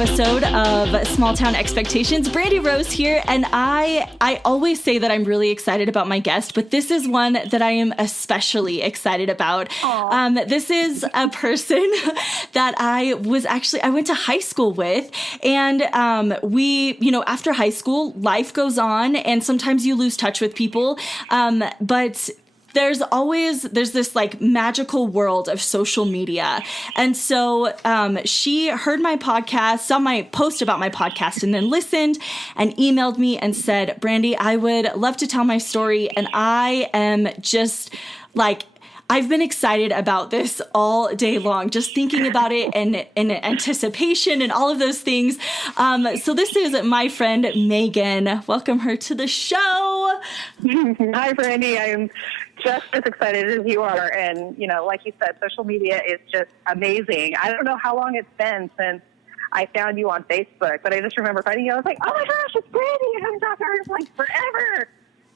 episode of Small Town Expectations. Brandi Rose here, and I always say that I'm really excited about my guest, but this is one that I am especially excited about. This is a person that I went to high school with, and after high school, life goes on, and sometimes you lose touch with people, but there's this like magical world of social media. And so she heard my podcast, saw my post about my podcast, and then listened and emailed me and said, Brandi, I would love to tell my story. And I am just like, I've been excited about this all day long, just thinking about it and anticipation and all of those things. So this is my friend, Megan. Welcome her to the show. Hi, Brandi. I'm just as excited as you are. And, like you said, social media is just amazing. I don't know how long it's been since I found you on Facebook, but I just remember finding you. I was like, oh my gosh, it's Brandi. I haven't talked to her in like forever.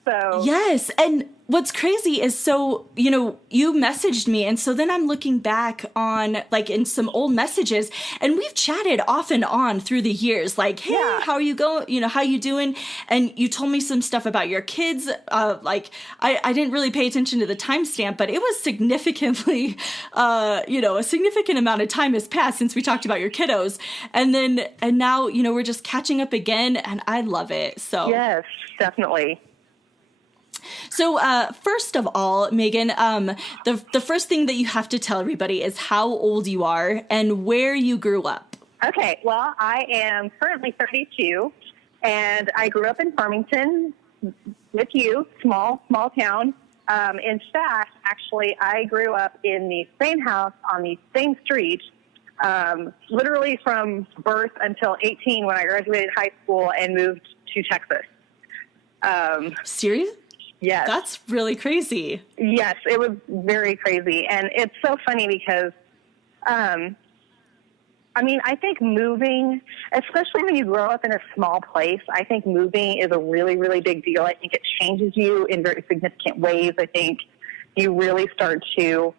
So yes. And what's crazy is, so, you messaged me. And so then I'm looking back on like in some old messages, and we've chatted off and on through the years, like, hey, how are you going? How you doing? And you told me some stuff about your kids. I didn't really pay attention to the timestamp, but it was significantly, a significant amount of time has passed since we talked about your kiddos. And now, we're just catching up again, and I love it. So yes, definitely. So first of all, Megan, the first thing that you have to tell everybody is how old you are and where you grew up. Okay, well, I am currently 32, and I grew up in Farmington with you, small town. In fact, actually, I grew up in the same house on the same street, literally from birth until 18 when I graduated high school and moved to Texas. Serious? Yes. That's really crazy. Yes, it was very crazy. And it's so funny because, I think moving, especially when you grow up in a small place, I think moving is a really, really big deal. I think it changes you in very significant ways. I think you really start to,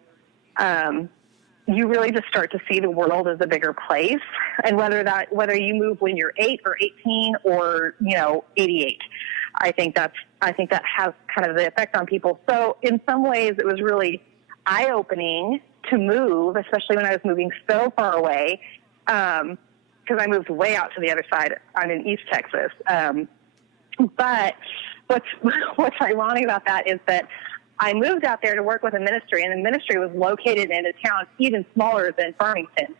just start to see the world as a bigger place. And whether you move when you're 8 or 18 or, 88. I think that has kind of the effect on people. So in some ways it was really eye-opening to move, especially when I was moving so far away, because I moved way out to the other side. I'm in East Texas. But what's ironic about that is that I moved out there to work with a ministry, and the ministry was located in a town even smaller than Farmington.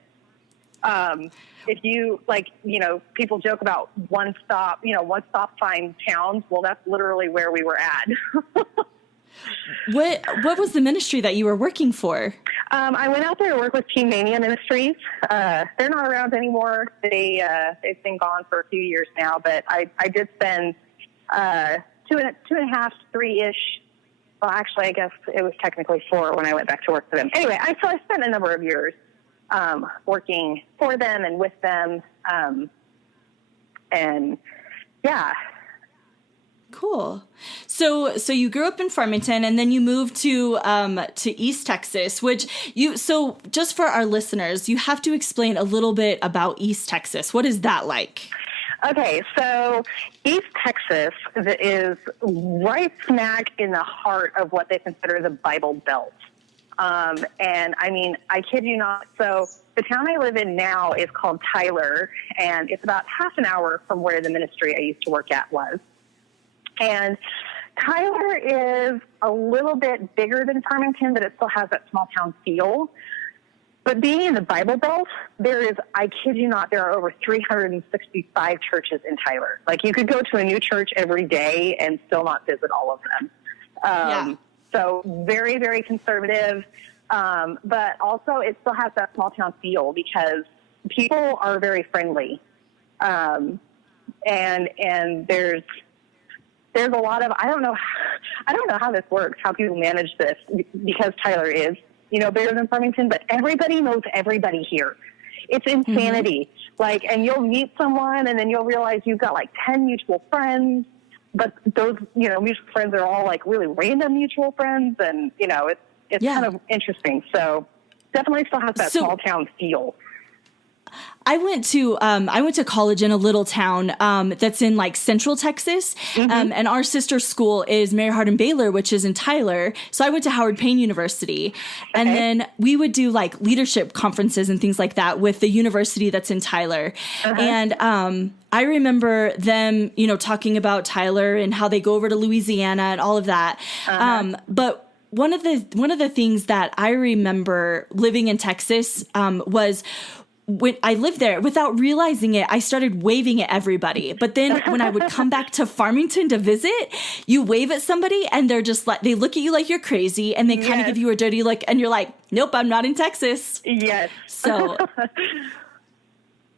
If you people joke about one stop sign towns. Well, that's literally where we were at. What was the ministry that you were working for? I went out there to work with Teen Mania Ministries. They're not around anymore. They've been gone for a few years now, but I did spend, 2.5, 3-ish. Well, actually, I guess it was technically 4 when I went back to work for them. Anyway, I spent a number of years working for them and with them. And yeah. Cool. So you grew up in Farmington, and then you moved to East Texas, so just for our listeners, you have to explain a little bit about East Texas. What is that like? Okay, so East Texas is right smack in the heart of what they consider the Bible Belt. And I kid you not. So the town I live in now is called Tyler, and it's about half an hour from where the ministry I used to work at was. And Tyler is a little bit bigger than Farmington, but it still has that small town feel. But being in the Bible Belt, I kid you not, there are over 365 churches in Tyler. Like, you could go to a new church every day and still not visit all of them. So very, very conservative. But also it still has that small town feel because people are very friendly. And there's a lot of, I don't know how this works, how people manage this, because Tyler is, bigger than Farmington, but everybody knows everybody here. It's insanity. Mm-hmm. And you'll meet someone and then you'll realize you've got 10 mutual friends, but those, mutual friends are all really random mutual friends. And, it's kind of interesting. So definitely still has that small town feel. I went to college in a little town that's in like central Texas, and our sister school is Mary Hardin Baylor, which is in Tyler. So I went to Howard Payne University, and then we would do like leadership conferences and things like that with the university that's in Tyler. And I remember them, talking about Tyler and how they go over to Louisiana and all of that. But one of the things that I remember living in Texas was, when I lived there, without realizing it, I started waving at everybody. But then when I would come back to Farmington to visit, you wave at somebody and they're just like, they look at you like you're crazy and they kind of give you a dirty look and you're like, nope, I'm not in Texas. Yes. So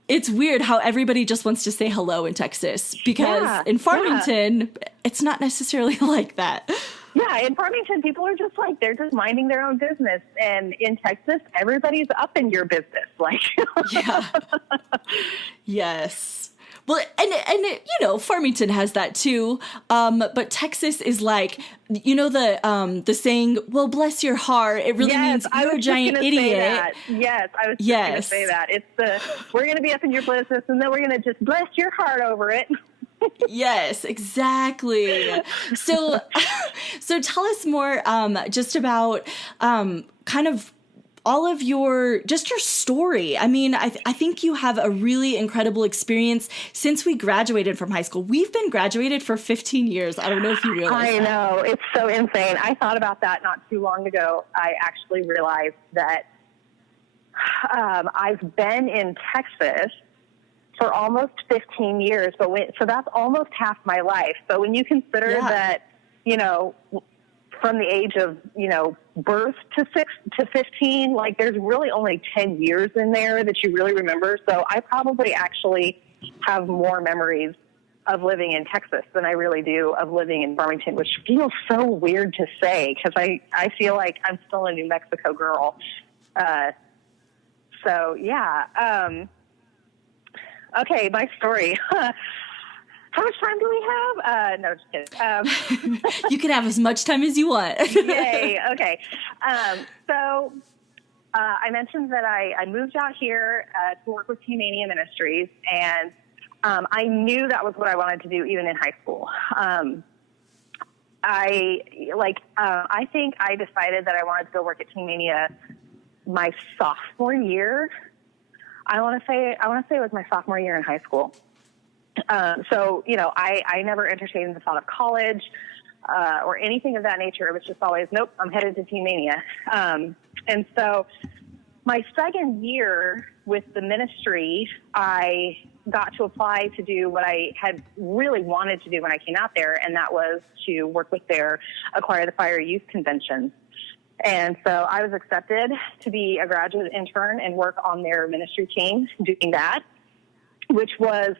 it's weird how everybody just wants to say hello in Texas, because in Farmington, it's not necessarily like that. Yeah, in Farmington, people are just like, they're just minding their own business. And in Texas, everybody's up in your business. Like, Yes. Well, and Farmington has that too. But Texas is like, the saying, well, bless your heart. It really means you're a giant idiot. Yes, I was just going to say that. It's we're going to be up in your business and then we're going to just bless your heart over it. Yes, exactly. So tell us more just about kind of all of your story. I mean, I think you have a really incredible experience since we graduated from high school. We've been graduated for 15 years. I don't know if you realize I know. It's so insane. I thought about that not too long ago. I actually realized that I've been in Texas for almost 15 years, so that's almost half my life. So when you consider that, from the age of, birth to 15, like there's really only 10 years in there that you really remember. So I probably actually have more memories of living in Texas than I really do of living in Farmington, which feels so weird to say because I feel like I'm still a New Mexico girl. Okay, my story. How much time do we have? No, just kidding. You can have as much time as you want. Yay. Okay. So I mentioned that I moved out here to work with Teen Mania Ministries, and I knew that was what I wanted to do even in high school. I think I decided that I wanted to go work at Teen Mania my sophomore year. I want to say it was my sophomore year in high school. I never entertained the thought of college or anything of that nature. It was just always, nope, I'm headed to Teen Mania. And so my second year with the ministry, I got to apply to do what I had really wanted to do when I came out there, and that was to work with their Acquire the Fire youth convention. And so I was accepted to be a graduate intern and work on their ministry team doing that, which was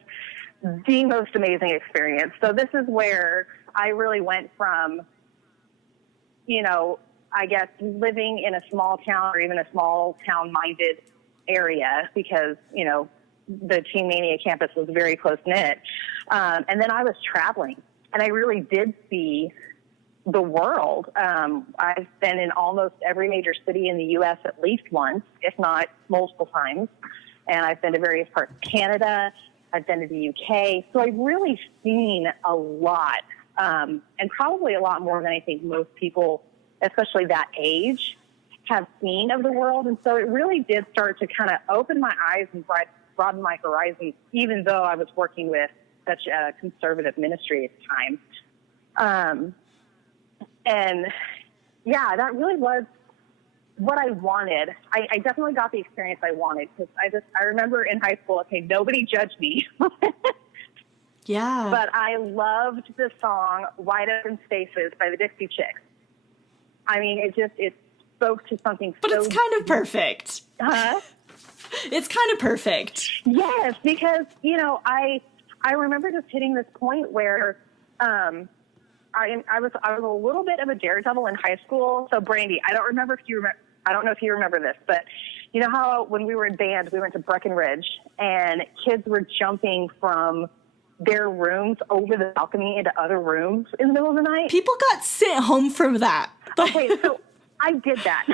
the most amazing experience. So this is where I really went from, I guess living in a small town or even a small town minded area because, the Teen Mania campus was very close knit. And then I was traveling and I really did see the world. I've been in almost every major city in the U.S. at least once, if not multiple times. And I've been to various parts of Canada. I've been to the UK. So I've really seen a lot, and probably a lot more than I think most people, especially that age, have seen of the world. And so it really did start to kind of open my eyes and broaden my horizons, even though I was working with such a conservative ministry at the time. That really was what I wanted. I definitely got the experience I wanted because I remember in high school, okay, nobody judged me. Yeah. But I loved the song Wide Open Spaces by the Dixie Chicks. I mean, it spoke to something but so... it's kind of perfect. Huh? It's kind of perfect. Yes, because, I remember just hitting this point where I was a little bit of a daredevil in high school. So, Brandi, I don't know if you remember this, but you know how when we were in band, we went to Breckenridge and kids were jumping from their rooms over the balcony into other rooms in the middle of the night? People got sent home from that. Okay, so I did that.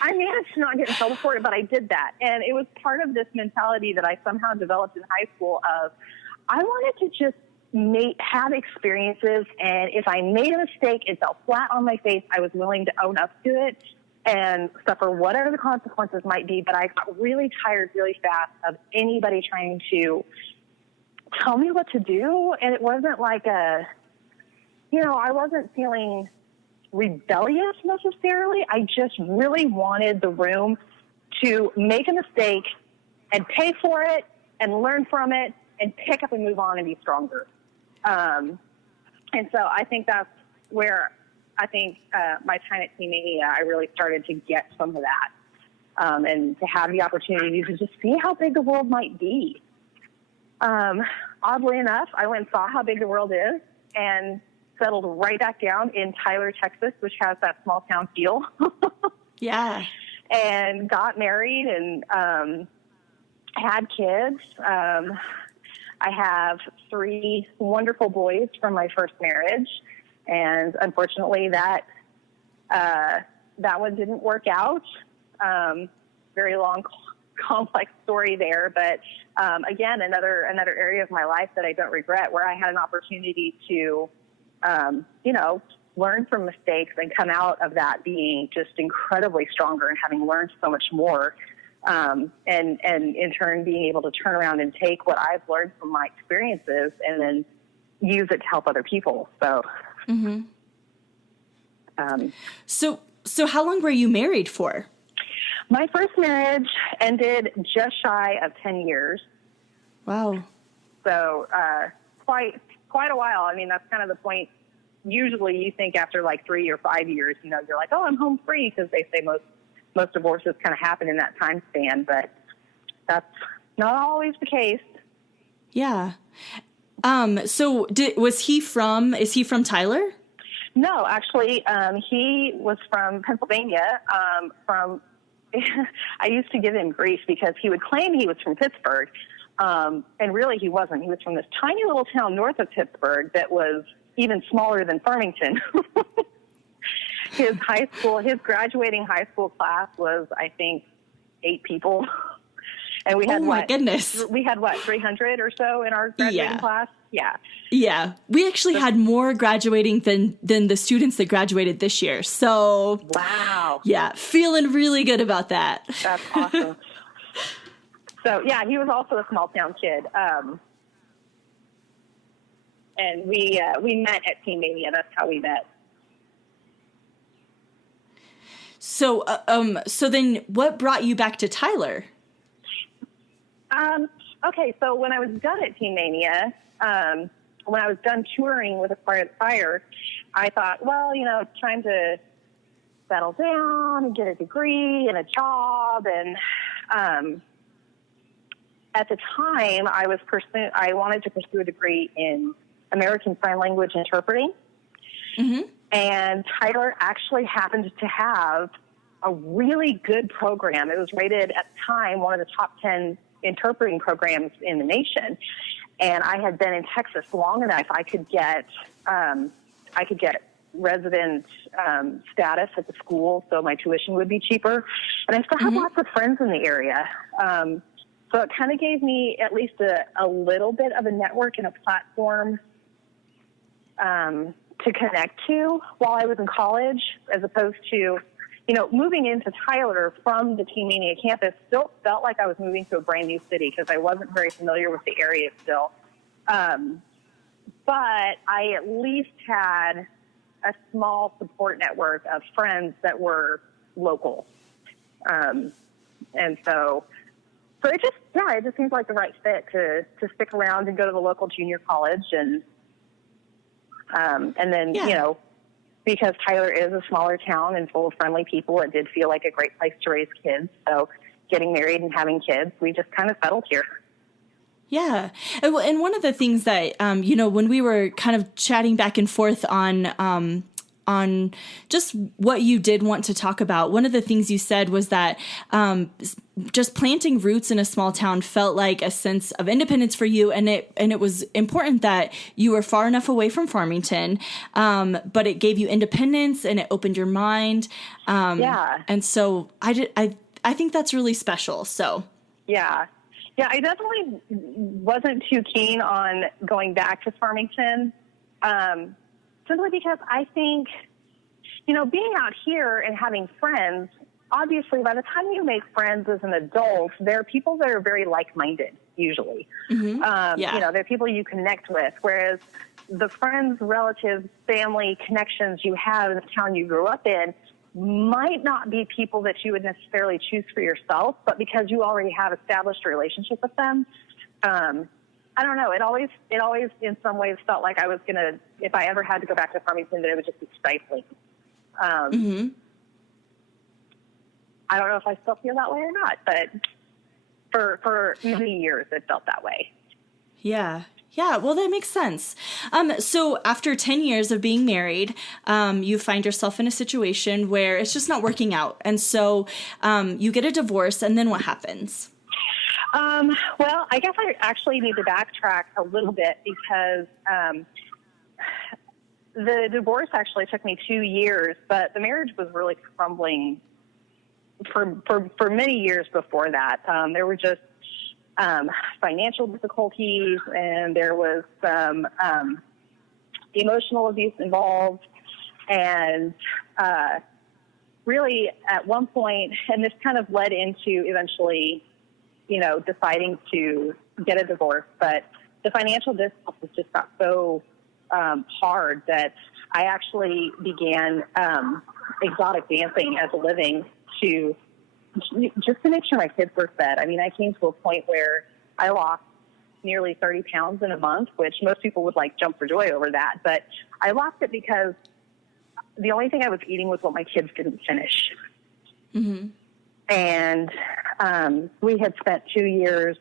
I managed to not get in trouble for it, but I did that. And it was part of this mentality that I somehow developed in high school of I wanted to just have experiences, and if I made a mistake, it fell flat on my face. I was willing to own up to it and suffer whatever the consequences might be, but I got really tired really fast of anybody trying to tell me what to do, and it wasn't like I wasn't feeling rebellious necessarily. I just really wanted the room to make a mistake and pay for it and learn from it and pick up and move on and be stronger. And so I think that's where I think my time at Team Mania, I really started to get some of that and to have the opportunity to just see how big the world might be. Oddly enough, I went and saw how big the world is and settled right back down in Tyler, Texas, which has that small town feel. Yeah. And got married and had kids. I have 3 wonderful boys from my first marriage, and unfortunately that one didn't work out. Very long, complex story there, but again, another area of my life that I don't regret, where I had an opportunity to, learn from mistakes and come out of that being just incredibly stronger and having learned so much more. And in turn being able to turn around and take what I've learned from my experiences and then use it to help other people. So, so how long were you married for? My first marriage ended just shy of 10 years. Wow. So, quite a while. I mean, that's kind of the point. Usually you think after like 3 or 5 years, you're like, oh, I'm home free, because they say most divorces kind of happen in that time span, but that's not always the case. Yeah. So is he from Tyler? No, actually, he was from Pennsylvania. I used to give him grief because he would claim he was from Pittsburgh. And really he wasn't. He was from this tiny little town north of Pittsburgh that was even smaller than Farmington. His graduating high school class was, I think, 8 people. And we had goodness. We had 300 or so in our graduating class? Yeah. Yeah. We actually had more graduating than the students that graduated this year. So, wow. Yeah, feeling really good about that. That's awesome. So, yeah, he was also a small town kid. And we met at Team Mania. That's how we met. So, so then what brought you back to Tyler? Okay, so when I was done at Team Mania, when I was done touring with Aspire to Fire, I thought, well, it's time to settle down and get a degree and a job. And at the time, I wanted to pursue a degree in American Sign Language interpreting. Mm-hmm. And Tyler actually happened to have a really good program. It was rated at the time one of the top 10 interpreting programs in the nation. And I had been in Texas long enough I could get resident status at the school, so my tuition would be cheaper. And I still have lots of friends in the area. So it kind of gave me at least a little bit of a network and a platform to connect to while I was in college, as opposed to, moving into Tyler from the Team Mania campus still felt like I was moving to a brand new city because I wasn't very familiar with the area still. But I at least had a small support network of friends that were local. And so it just seems like the right fit to stick around and go to the local junior college and then, because Tyler is a smaller town and full of friendly people, it did feel like a great place to raise kids. So getting married and having kids, we just kind of settled here. Yeah. And one of the things that, when we were kind of chatting back and forth on just what you did want to talk about. One of the things you said was that just planting roots in a small town felt like a sense of independence for you, and it was important that you were far enough away from Farmington, but it gave you independence and it opened your mind. And so I think that's really special. So yeah, I definitely wasn't too keen on going back to Farmington. Simply because I think, being out here and having friends, obviously by the time you make friends as an adult, there are people that are very like-minded, usually. Mm-hmm. They're people you connect with, whereas the friends, relatives, family connections you have in the town you grew up in might not be people that you would necessarily choose for yourself, but because you already have established a relationship with them, I don't know. It always in some ways felt like I was going to, if I ever had to go back to Farmington, that it would just be stifling. Mm-hmm. I don't know if I still feel that way or not, but for many years it felt that way. Yeah. Yeah. Well, that makes sense. So after 10 years of being married, you find yourself in a situation where it's just not working out. And so you get a divorce, and then what happens? Well, I guess I actually need to backtrack a little bit because the divorce actually took me 2 years, but the marriage was really crumbling for many years before that. There were just financial difficulties, and there was some emotional abuse involved, and really at one point, and this kind of led into eventually deciding to get a divorce, but the financial difficulties just got so hard that I actually began exotic dancing as a living just to make sure my kids were fed. I mean, I came to a point where I lost nearly 30 pounds in a month, which most people would jump for joy over that, but I lost it because the only thing I was eating was what my kids didn't finish. Mm-hmm. And we had spent 2 years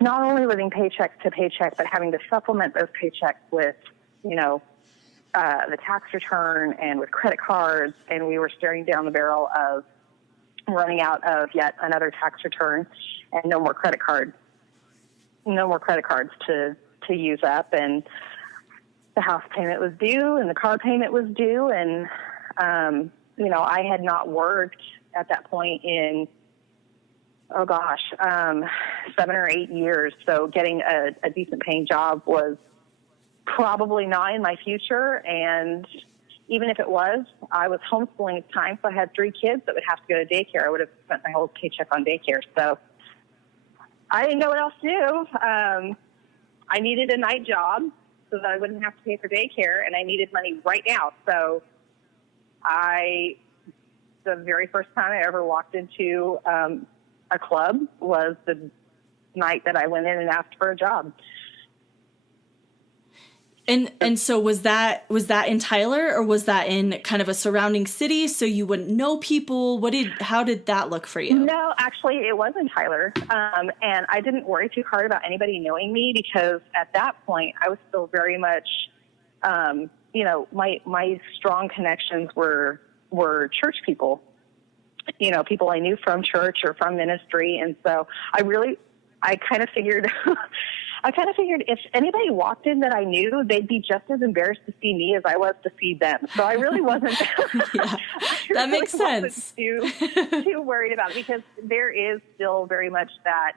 not only living paycheck to paycheck, but having to supplement those paychecks with, the tax return and with credit cards. And we were staring down the barrel of running out of yet another tax return and no more credit cards to use up. And the house payment was due and the car payment was due. And, I had not worked at that point in, 7 or 8 years. So getting a decent paying job was probably not in my future. And even if it was, I was homeschooling at the time. So I had 3 kids that would have to go to daycare. I would have spent my whole paycheck on daycare. So I didn't know what else to do. I needed a night job so that I wouldn't have to pay for daycare, and I needed money right now. So the very first time I ever walked into a club was the night that I went in and asked for a job. And so was that in Tyler, or was that in kind of a surrounding city so you wouldn't know people? How did that look for you? No, actually it was in Tyler. And I didn't worry too hard about anybody knowing me because at that point I was still very much, my strong connections were church people, people I knew from church or from ministry. And so I kind of figured if anybody walked in that I knew, they'd be just as embarrassed to see me as I was to see them. So I really wasn't. Yeah, that makes sense. Too worried about it because there is still very much that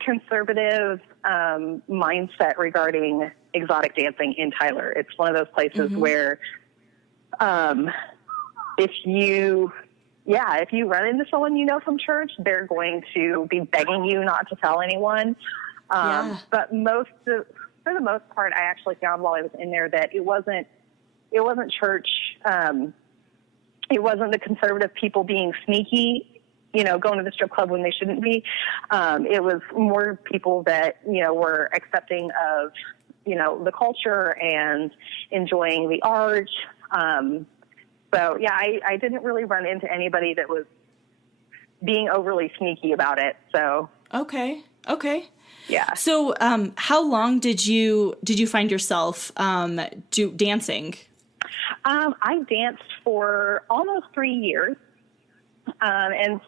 conservative mindset regarding exotic dancing in Tyler. It's one of those places mm-hmm. where if you run into someone from church, they're going to be begging you not to tell anyone. But for the most part, I actually found while I was in there that it wasn't church. It wasn't the conservative people being sneaky, going to the strip club when they shouldn't be. It was more people that, were accepting of, the culture and enjoying the art. So yeah, I didn't really run into anybody that was being overly sneaky about it. So. Okay. Yeah. So, how long did you find yourself dancing? I danced for almost 3 years. And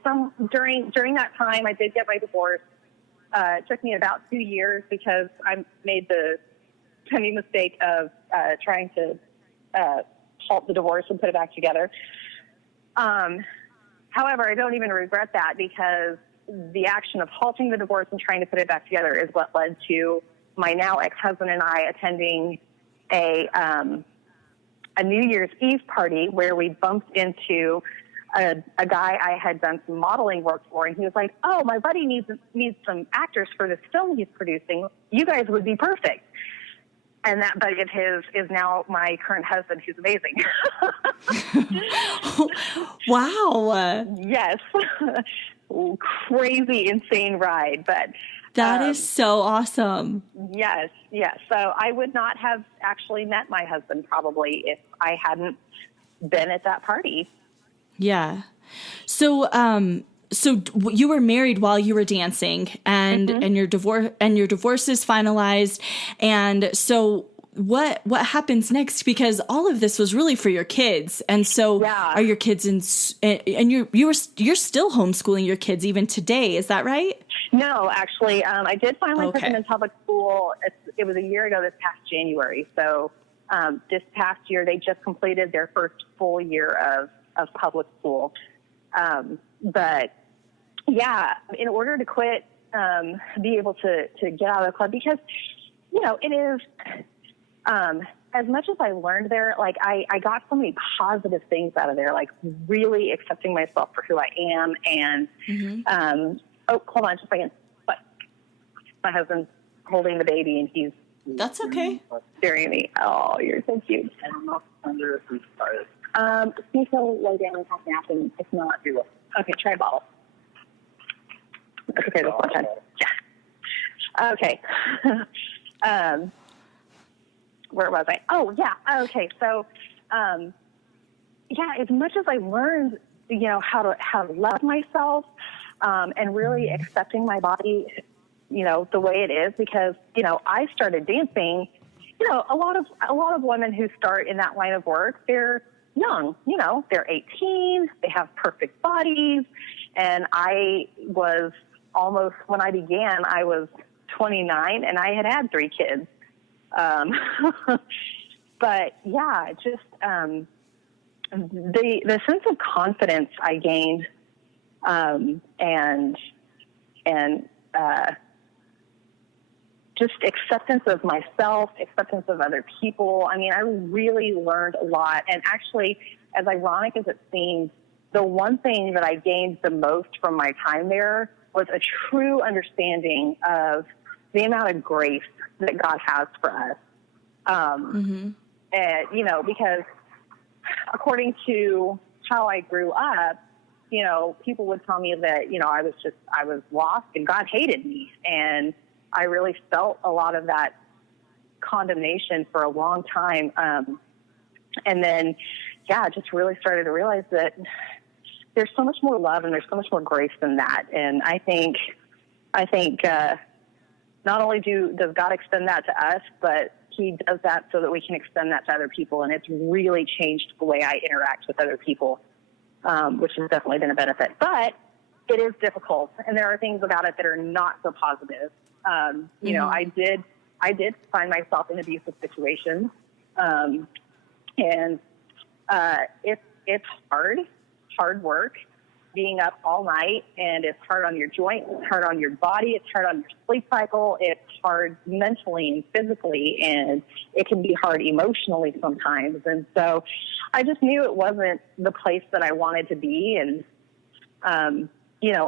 during that time, I did get my divorce. It took me about 2 years because I made the penny mistake of trying to halt the divorce and put it back together. However, I don't even regret that because the action of halting the divorce and trying to put it back together is what led to my now ex-husband and I attending a New Year's Eve party where we bumped into a guy I had done some modeling work for, and he was like, "Oh, my buddy needs some actors for this film he's producing. You guys would be perfect." And that buddy of his is now my current husband, who's amazing. Wow. Yes. Crazy, insane ride, but that is so awesome. Yes. So I would not have actually met my husband probably if I hadn't been at that party. Yeah. So, you were married while you were dancing, and your divorce is finalized. And so what happens next? Because all of this was really for your kids. And so are your kids and you're still homeschooling your kids even today. Is that right? No, actually, I did finally put them in public school. It was a year ago this past January. So, this past year, they just completed their first full year of public school. But yeah, in order to quit, be able to get out of the club, because, it is, as much as I learned there, like I got so many positive things out of there, like really accepting myself for who I am. And, oh, hold on just a second. What? My husband's holding the baby and he's That's okay. staring at me. Oh, you're so cute. See if he'll lay down and have a nap, and if not, okay, try a bottle. Okay, this one time. Yeah. Okay. Where was I? Oh, yeah. Okay. So, as much as I learned, how to love myself, and really accepting my body, the way it is, because, I started dancing, a lot of women who start in that line of work, they're young, they're 18, they have perfect bodies. And I was when I began, I was 29 and I had 3 kids. But yeah, just, the sense of confidence I gained, and just acceptance of myself, acceptance of other people. I mean, I really learned a lot. And actually, as ironic as it seems, the one thing that I gained the most from my time there was a true understanding of the amount of grace that God has for us. And, because according to how I grew up, people would tell me that, I was lost and God hated me. And I really felt a lot of that condemnation for a long time. And then, just really started to realize that there's so much more love and there's so much more grace than that. And I think, not only does God extend that to us, but he does that so that we can extend that to other people. And it's really changed the way I interact with other people, which has definitely been a benefit. But it is difficult, and there are things about it that are not so positive. I did find myself in abusive situations, and it's hard work, being up all night, and it's hard on your joints, it's hard on your body, it's hard on your sleep cycle, it's hard mentally and physically, and it can be hard emotionally sometimes. And so I just knew it wasn't the place that I wanted to be. And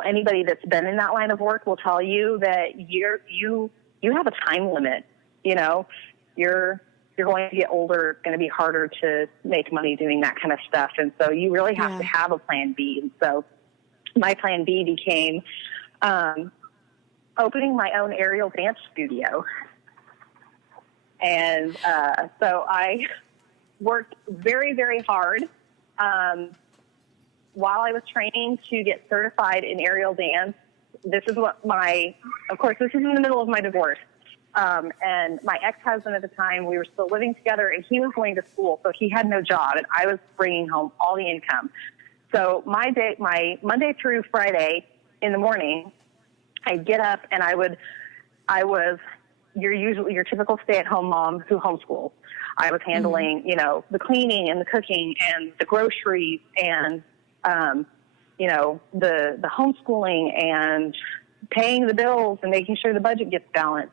anybody that's been in that line of work will tell you that you have a time limit. You're going to get older. It's going to be harder to make money doing that kind of stuff. And so you really have to have a plan B. And so my plan B became opening my own aerial dance studio. And so I worked very, very hard while I was training to get certified in aerial dance. This is this is in the middle of my divorce. And my ex-husband at the time, we were still living together, and he was going to school, so he had no job, and I was bringing home all the income. So my Monday through Friday in the morning, I'd get up and I was your typical stay-at-home mom who homeschools. I was handling, the cleaning and the cooking and the groceries and, the homeschooling and paying the bills and making sure the budget gets balanced.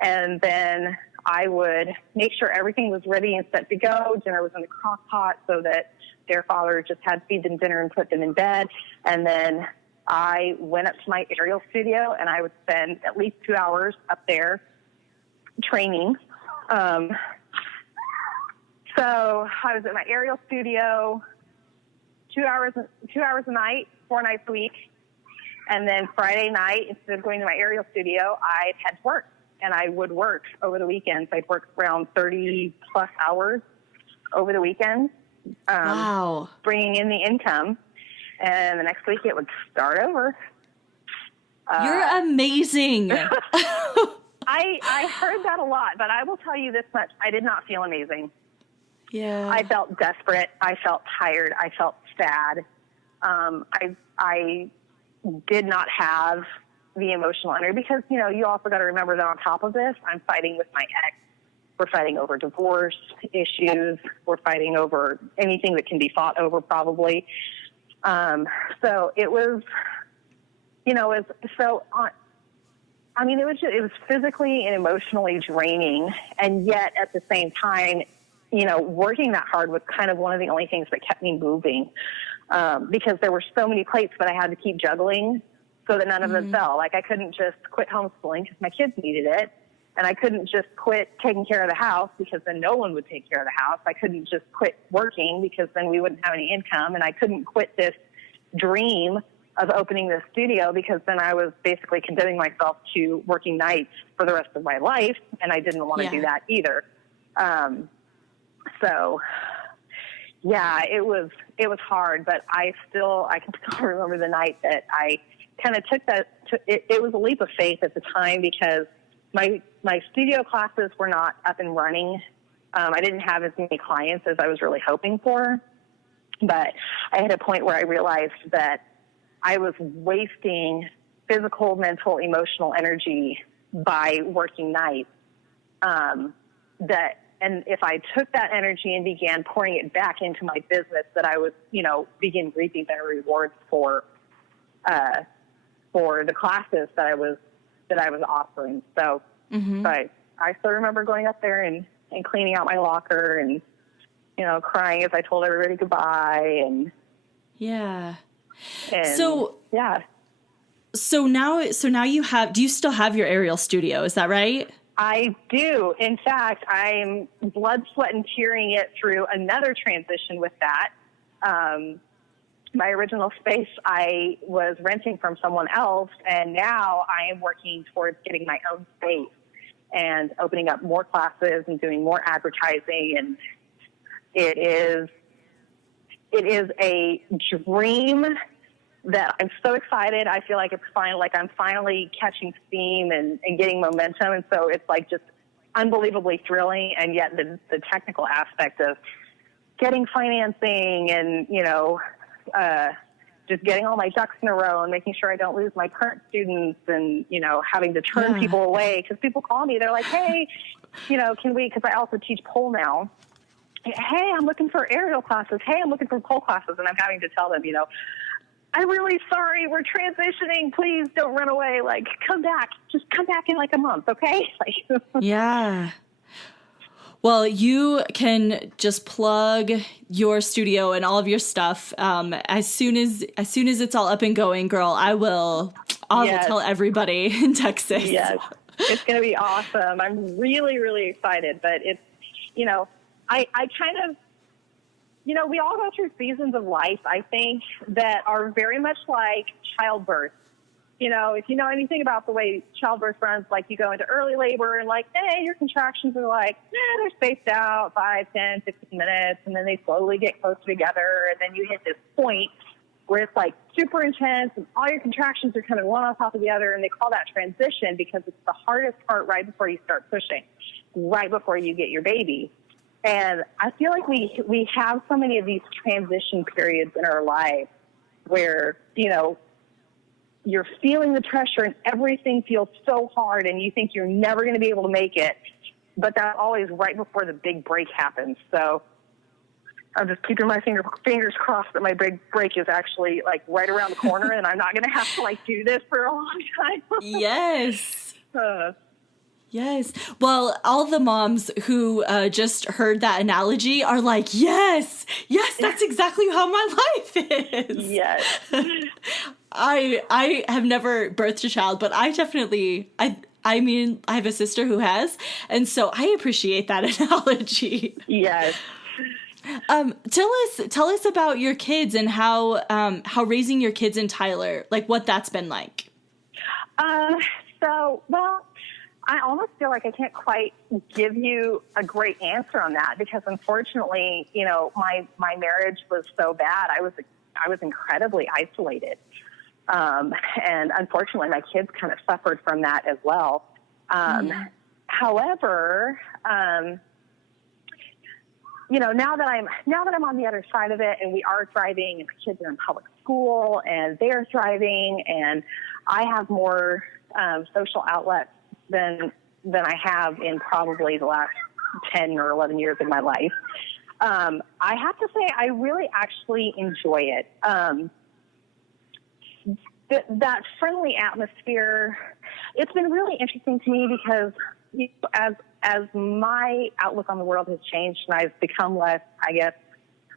And then I would make sure everything was ready and set to go. Dinner was in the crock pot so that their father just had to feed them dinner and put them in bed. And then I went up to my aerial studio, and I would spend at least 2 hours up there training. So I was at my aerial studio 2 hours a night, 4 nights a week. And then Friday night, instead of going to my aerial studio, I'd head to work. And I would work over the weekends. I'd work around 30-plus hours over the weekends, wow, bringing in the income. And the next week it would start over. You're amazing. I heard that a lot, but I will tell you this much. I did not feel amazing. Yeah. I felt desperate. I felt tired. I felt sad. I did not have the emotional energy because, you also got to remember that on top of this, I'm fighting with my ex. We're fighting over divorce issues. We're fighting over anything that can be fought over probably. So it was, it was physically and emotionally draining. And yet at the same time, working that hard was kind of one of the only things that kept me moving, because there were so many plates that I had to keep juggling so that none of them fell. Like I couldn't just quit homeschooling because my kids needed it. And I couldn't just quit taking care of the house because then no one would take care of the house. I couldn't just quit working because then we wouldn't have any income. And I couldn't quit this dream of opening this studio because then I was basically condemning myself to working nights for the rest of my life. And I didn't want to do that either. So yeah, it was hard, but I can still remember the night that I kind of took that. It was a leap of faith at the time because my studio classes were not up and running. I didn't have as many clients as I was really hoping for, but I had a point where I realized that I was wasting physical, mental, emotional energy by working nights. And if I took that energy and began pouring it back into my business, that I would, begin reaping better rewards for the classes that I was offering. So, but I still remember going up there and cleaning out my locker and, crying as I told everybody goodbye. And yeah. So now do you still have your aerial studio? Is that right? I do. In fact, I'm blood, sweat, and tearing it through another transition with that. My original space I was renting from someone else, and now I am working towards getting my own space and opening up more classes and doing more advertising. And it is a dream that I'm so excited. I feel like I'm finally catching steam and getting momentum. And so it's like just unbelievably thrilling. And yet the technical aspect of getting financing and, just getting all my ducks in a row and making sure I don't lose my current students and, having to turn people away because people call me. They're like, hey, can we, because I also teach pole now. Hey, I'm looking for aerial classes. Hey, I'm looking for pole classes. And I'm having to tell them, I'm really sorry. We're transitioning. Please don't run away. Like, come back. Just come back in like a month, okay? Yeah. Well, you can just plug your studio and all of your stuff. As soon as it's all up and going, girl, I will tell everybody in Texas. Yes. It's going to be awesome. I'm really, really excited. But it's, I kind of, we all go through seasons of life, I think, that are very much like childbirth. If you know anything about the way childbirth runs, like you go into early labor and your contractions are they're spaced out 5, 10, 15 minutes, and then they slowly get closer together, and then you hit this point where it's like super intense and all your contractions are kind of one on top of the other. And they call that transition because it's the hardest part right before you start pushing, right before you get your baby. And I feel like we have so many of these transition periods in our life where, you know, you're feeling the pressure and everything feels so hard and you think you're never going to be able to make it. But that's always right before the big break happens. So I'm just keeping my fingers crossed that my big break is actually like right around the corner and I'm not going to have to like do this for a long time. Yes. Yes. Well, all the moms who just heard that analogy are like, yes, that's exactly how my life is. Yes. I have never birthed a child, but I definitely, I mean, I have a sister who has, and so I appreciate that analogy. Yes. Tell us about your kids and how raising your kids in Tyler, like what that's been like. Well, I almost feel like I can't quite give you a great answer on that because unfortunately, you know, my marriage was so bad. I was incredibly isolated. And unfortunately my kids kind of suffered from that as well. However, you know, now that I'm on the other side of it and we are thriving and my kids are in public school and they're thriving and I have more, social outlets than I have in probably the last 10 or 11 years of my life. I have to say I really actually enjoy it. That friendly atmosphere, it's been really interesting to me because as my outlook on the world has changed and I've become less, I guess,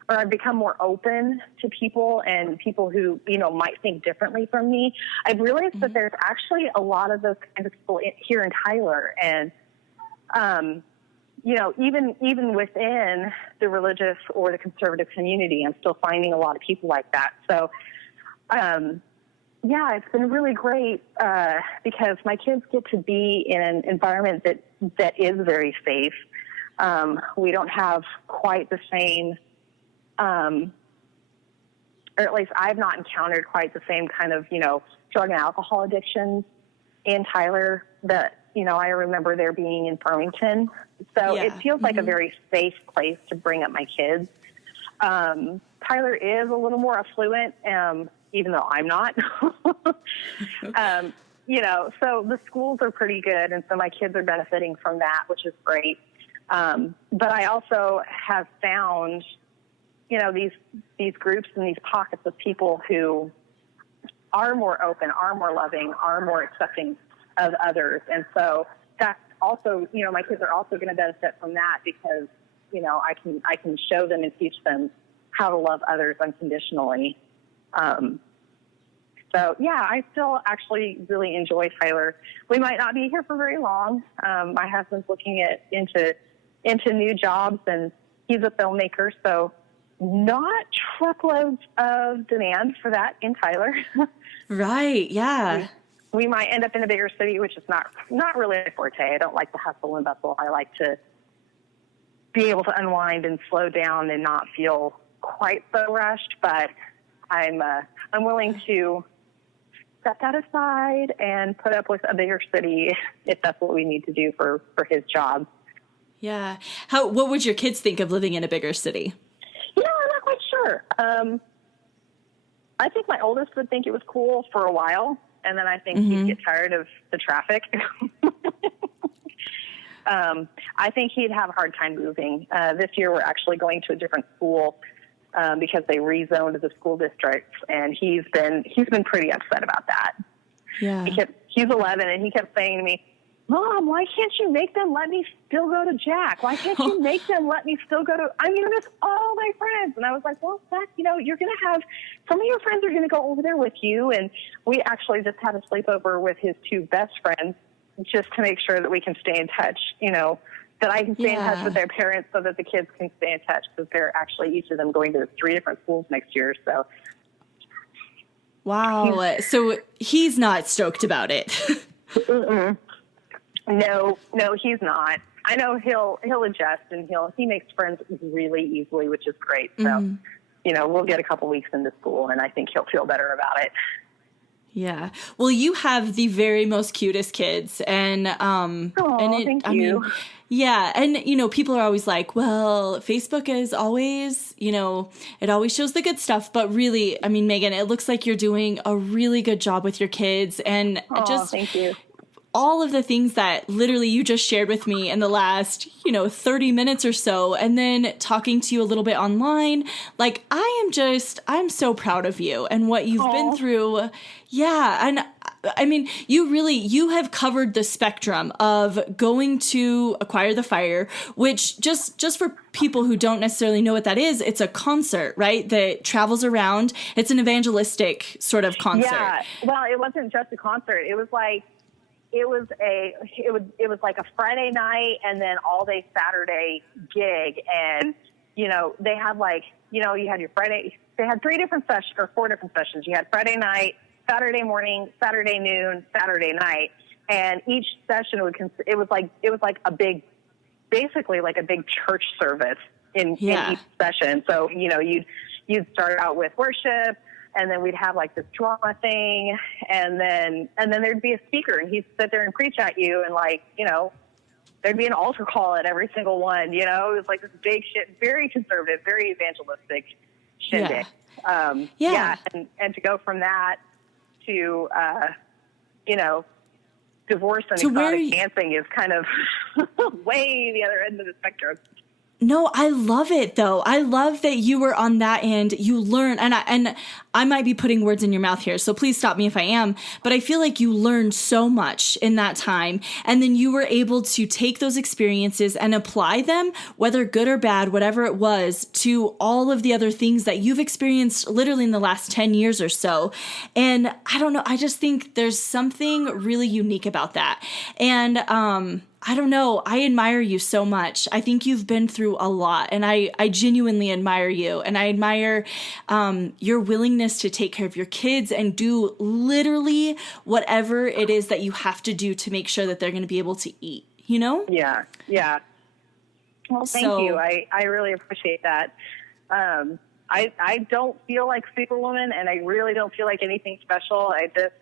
or I've become more open to people and people who, you know, might think differently from me, I've realized that there's actually a lot of those kinds of people here in Tyler. And, you know, even within the religious or the conservative community, I'm still finding a lot of people like that. So, yeah, it's been really great because my kids get to be in an environment that is very safe. We don't have quite the same, or at least I've not encountered quite the same kind of, you know, drug and alcohol addictions in Tyler that, you know, I remember there being in Farmington. So it feels like a very safe place to bring up my kids. Tyler is a little more affluent, even though I'm not. You know, so the schools are pretty good, and so my kids are benefiting from that, which is great. But I also have found, you know, these groups and these pockets of people who are more open, are more loving, are more accepting of others. And so that's also, you know, my kids are also going to benefit from that because, you know, I can show them and teach them how to love others unconditionally. So yeah, I still actually really enjoy Tyler. We might not be here for very long. My husband's looking into new jobs and he's a filmmaker. So not truckloads of demand for that in Tyler. Right. Yeah. We might end up in a bigger city, which is not really a forte. I don't like the hustle and bustle. I like to be able to unwind and slow down and not feel quite so rushed, but I'm willing to set that aside and put up with a bigger city if that's what we need to do for his job. Yeah. What would your kids think of living in a bigger city? You know, I'm not quite sure. I think my oldest would think it was cool for a while, and then I think he'd get tired of the traffic. I think he'd have a hard time moving. This year we're actually going to a different school because they rezoned the school districts, and he's been pretty upset about that. Yeah. He's 11, and he kept saying to me, "Mom, why can't you make them let me still go to Jack? Why can't you make them let me still go to, I'm going to miss all my friends." And I was like, well, Zach, you know, you're going to have, some of your friends are going to go over there with you. And we actually just had a sleepover with his two best friends just to make sure that we can stay in touch, you know, that I can stay in touch with their parents so that the kids can stay in touch because they're actually each of them going to 3 different schools next year. So. Wow. So he's not stoked about it. No, he's not. I know he'll adjust and he makes friends really easily, which is great. So we'll get a couple weeks into school, and I think he'll feel better about it. Yeah. Well, you have the very most cutest kids, and Thank you. Yeah, and people are always like, well, Facebook is always, it always shows the good stuff, but really, I mean, Megan, it looks like you're doing a really good job with your kids, and just thank you. all of the things that literally you just shared with me in the last, 30 minutes or so, and then talking to you a little bit online. Like, I'm so proud of you and what you've been through. Yeah. And I mean, you have covered the spectrum of going to Acquire the Fire, which just for people who don't necessarily know what that is, it's a concert, right? That travels around. It's an evangelistic sort of concert. Yeah. Well, it wasn't just a concert. It was like, it was like a Friday night and then all day Saturday gig. And, they had you had your Friday, they had 3 different sessions or 4 different sessions. You had Friday night, Saturday morning, Saturday noon, Saturday night. And each session it was like a big, basically like a big church service in each session. So, you'd start out with worship, and then we'd have like this drama thing, and then there'd be a speaker, and he'd sit there and preach at you, and there'd be an altar call at every single one. It was like this big shit, very conservative, very evangelistic shindig. And to go from that to divorce and exotic dancing is kind of way the other end of the spectrum. No, I love it though. I love that you were on that end. You learn, and I might be putting words in your mouth here, so please stop me if I am, but I feel like you learned so much in that time. And then you were able to take those experiences and apply them, whether good or bad, whatever it was, to all of the other things that you've experienced literally in the last 10 years or so. And I don't know, I just think there's something really unique about that. And, I don't know. I admire you so much. I think you've been through a lot, and I genuinely admire you. And I admire your willingness to take care of your kids and do literally whatever it is that you have to do to make sure that they're going to be able to eat, Yeah. Yeah. Well, thank you. I really appreciate that. I don't feel like Superwoman, and I really don't feel like anything special. I just,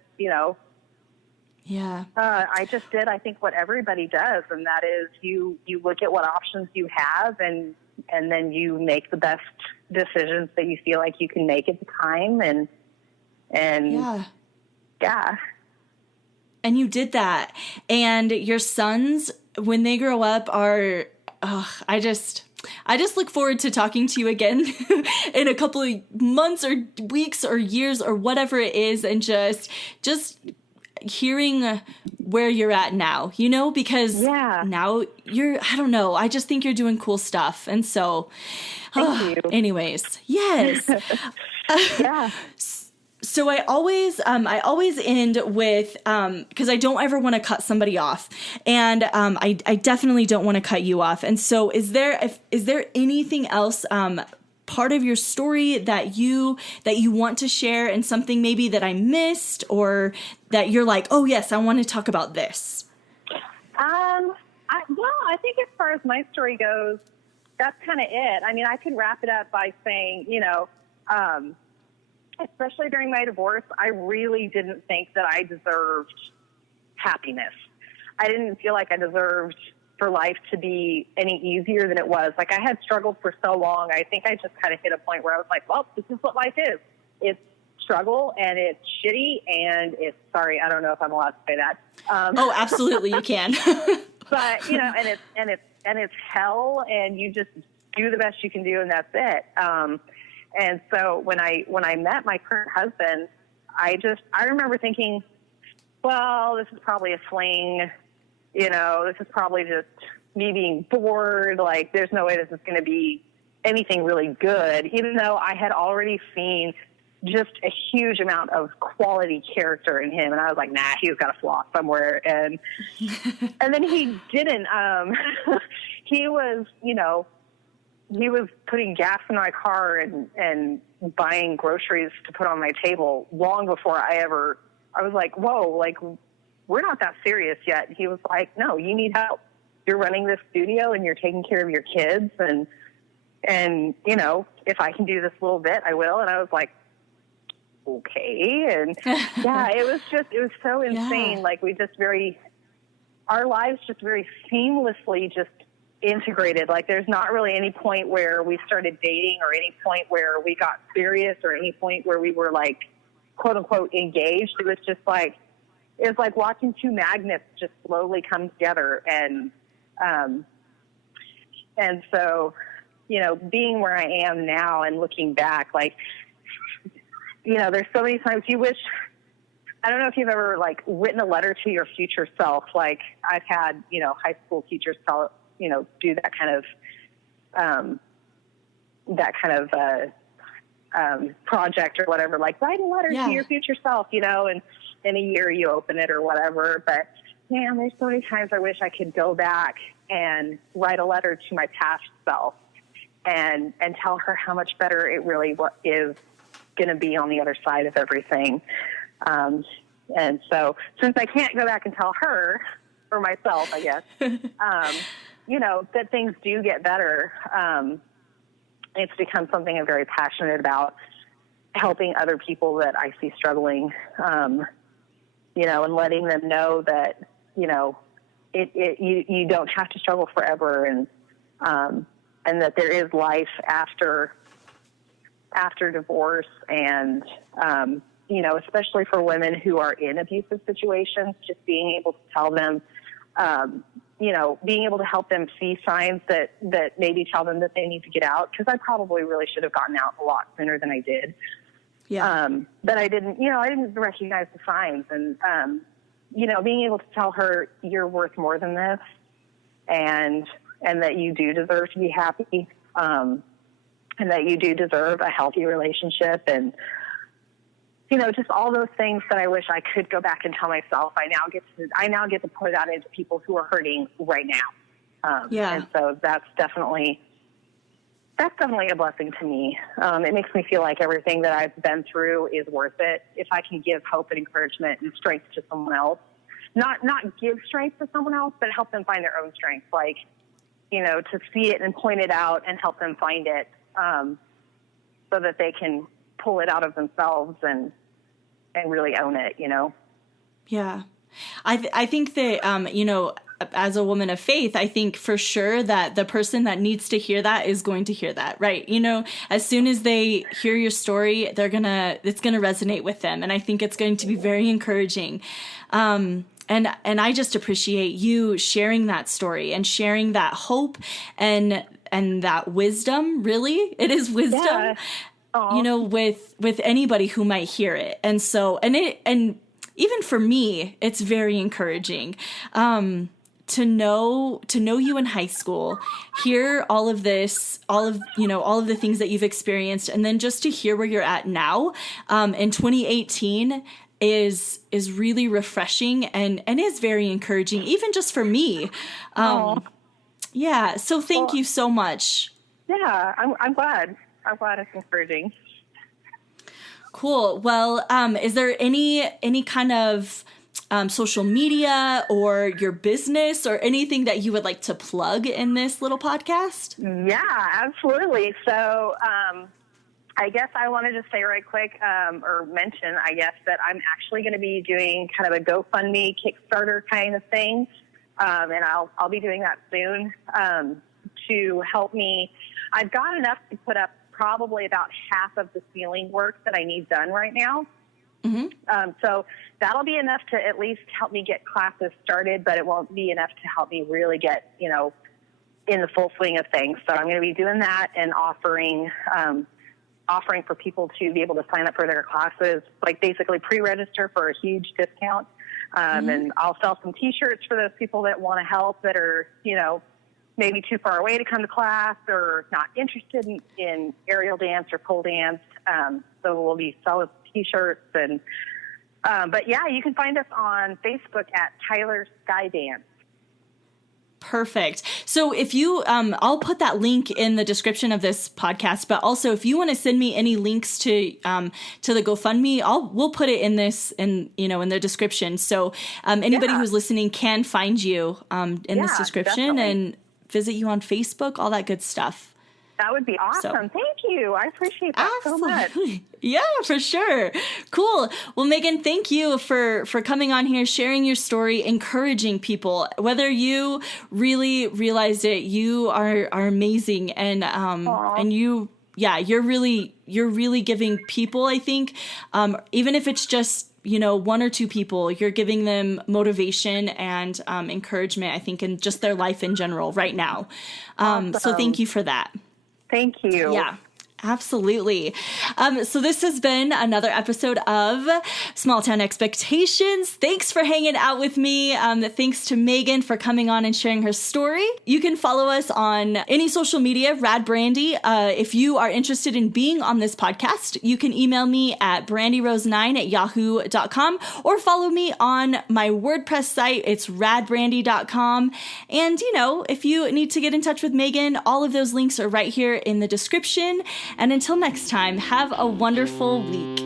Yeah. I just did, I think, what everybody does, and that is you look at what options you have, and then you make the best decisions that you feel like you can make at the time, and yeah. And you did that. And your sons, when they grow up, are, I just look forward to talking to you again in a couple of months or weeks or years or whatever it is, and just hearing where you're at now, because now I don't know, I just think you're doing cool stuff. And so, thank you. Anyways, yes. Yeah. So I always end with, cause I don't ever want to cut somebody off, and, I definitely don't want to cut you off. And so is there anything else, part of your story that you want to share, and something maybe that I missed, or that you're like, oh yes, I want to talk about this? I think as far as my story goes, that's kind of it. I mean, I could wrap it up by saying, especially during my divorce, I really didn't think that I deserved happiness. I didn't feel like I deserved for life to be any easier than it was. Like, I had struggled for so long. I think I just kind of hit a point where I was like, well, this is what life is. It's struggle, and it's shitty, and it's, sorry, I don't know if I'm allowed to say that. Oh, absolutely, you can. But, and it's hell, and you just do the best you can do, and that's it. And so when I met my current husband, I remember thinking, well, this is probably a fling. This is probably just me being bored. Like, there's no way this is going to be anything really good, even though I had already seen just a huge amount of quality character in him. And I was like, nah, he's got a flaw somewhere. And then he didn't. He was putting gas in my car and buying groceries to put on my table long before I was like, whoa, like, we're not that serious yet. He was like, no, you need help. You're running this studio, and you're taking care of your kids, and and, you know, if I can do this little bit, I will. And I was like, okay. And yeah, it was so insane. Yeah. Like our lives just very seamlessly just integrated. Like there's not really any point where we started dating or any point where we got serious or any point where we were like, quote unquote, engaged. It was like watching two magnets just slowly come together. And so, you know, being where I am now and looking back, like, you know, there's so many times you wish, I don't know if you've ever like written a letter to your future self. Like I've had, you know, high school teachers tell, you know, do that kind of project or whatever, like write a letter to your future self, you know, and in a year you open it or whatever. But man, there's so many times I wish I could go back and write a letter to my past self and tell her how much better it really is going to be on the other side of everything. And so since I can't go back and tell her or myself, I guess, you know, that things do get better. It's become something I'm very passionate about, helping other people that I see struggling, you know, and letting them know that, you know, you don't have to struggle forever, and that there is life after divorce, and, you know, especially for women who are in abusive situations, just being able to tell them, you know, being able to help them see signs that maybe tell them that they need to get out. Cause I probably really should have gotten out a lot sooner than I did. Yeah. But I didn't recognize the signs, and, you know, being able to tell her you're worth more than this, and that you do deserve to be happy. And that you do deserve a healthy relationship, and, you know, just all those things that I wish I could go back and tell myself. I now get to put out into people who are hurting right now. And so that's definitely a blessing to me. It makes me feel like everything that I've been through is worth it. If I can give hope and encouragement and strength to someone else, not give strength to someone else, but help them find their own strength. Like, you know, to see it and point it out and help them find it, so that they can pull it out of themselves and really own it, you know? Yeah. I think that, you know, as a woman of faith, I think for sure that the person that needs to hear that is going to hear that, right? You know, as soon as they hear your story, it's going to resonate with them. And I think it's going to be very encouraging. And I just appreciate you sharing that story and sharing that hope and that wisdom. Really, it is wisdom, you know, with anybody who might hear it. And so, and even for me, it's very encouraging, to know you in high school, hear all of this, all of the things that you've experienced. And then just to hear where you're at now, in 2018 is really refreshing and is very encouraging, even just for me. Yeah. So thank you so much. Yeah, I'm glad. I'm glad it's encouraging. Cool. Well, is there any kind of social media or your business or anything that you would like to plug in this little podcast? Yeah, absolutely. So I guess I wanted to say right quick, or mention, I guess, that I'm actually going to be doing kind of a GoFundMe Kickstarter kind of thing. And I'll be doing that soon to help me. I've got enough to put up probably about half of the ceiling work that I need done right now. Mm-hmm. So that'll be enough to at least help me get classes started, but it won't be enough to help me really get, you know, in the full swing of things. So I'm going to be doing that and offering for people to be able to sign up for their classes, like basically pre-register for a huge discount. And I'll sell some T-shirts for those people that want to help, that are, you know, maybe too far away to come to class or not interested in aerial dance or pole dance. So we'll be selling T-shirts and, but yeah, you can find us on Facebook at Tyler Sky Dance. Perfect. So if you, I'll put that link in the description of this podcast, but also if you want to send me any links to the GoFundMe, we'll put it in in the description. So, anybody who's listening can find you, in this description, definitely. And visit you on Facebook, all that good stuff. That would be awesome. So. Thank you. I appreciate that so much. Yeah, for sure. Cool. Well, Megan, thank you for coming on here, sharing your story, encouraging people. Whether you really realized it, you are amazing, and you, yeah, you're really giving people, I think, even if it's just, you know, one or two people, you're giving them motivation and encouragement, I think, in just their life in general right now. So thank you for that. Thank you. Yeah. Absolutely. So this has been another episode of Small Town Expectations. Thanks for hanging out with me. Thanks to Megan for coming on and sharing her story. You can follow us on any social media, Rad Brandi. If you are interested in being on this podcast, you can email me at brandirose9@yahoo.com or follow me on my WordPress site. It's radbrandi.com. And, you know, if you need to get in touch with Megan, all of those links are right here in the description. And until next time, have a wonderful week.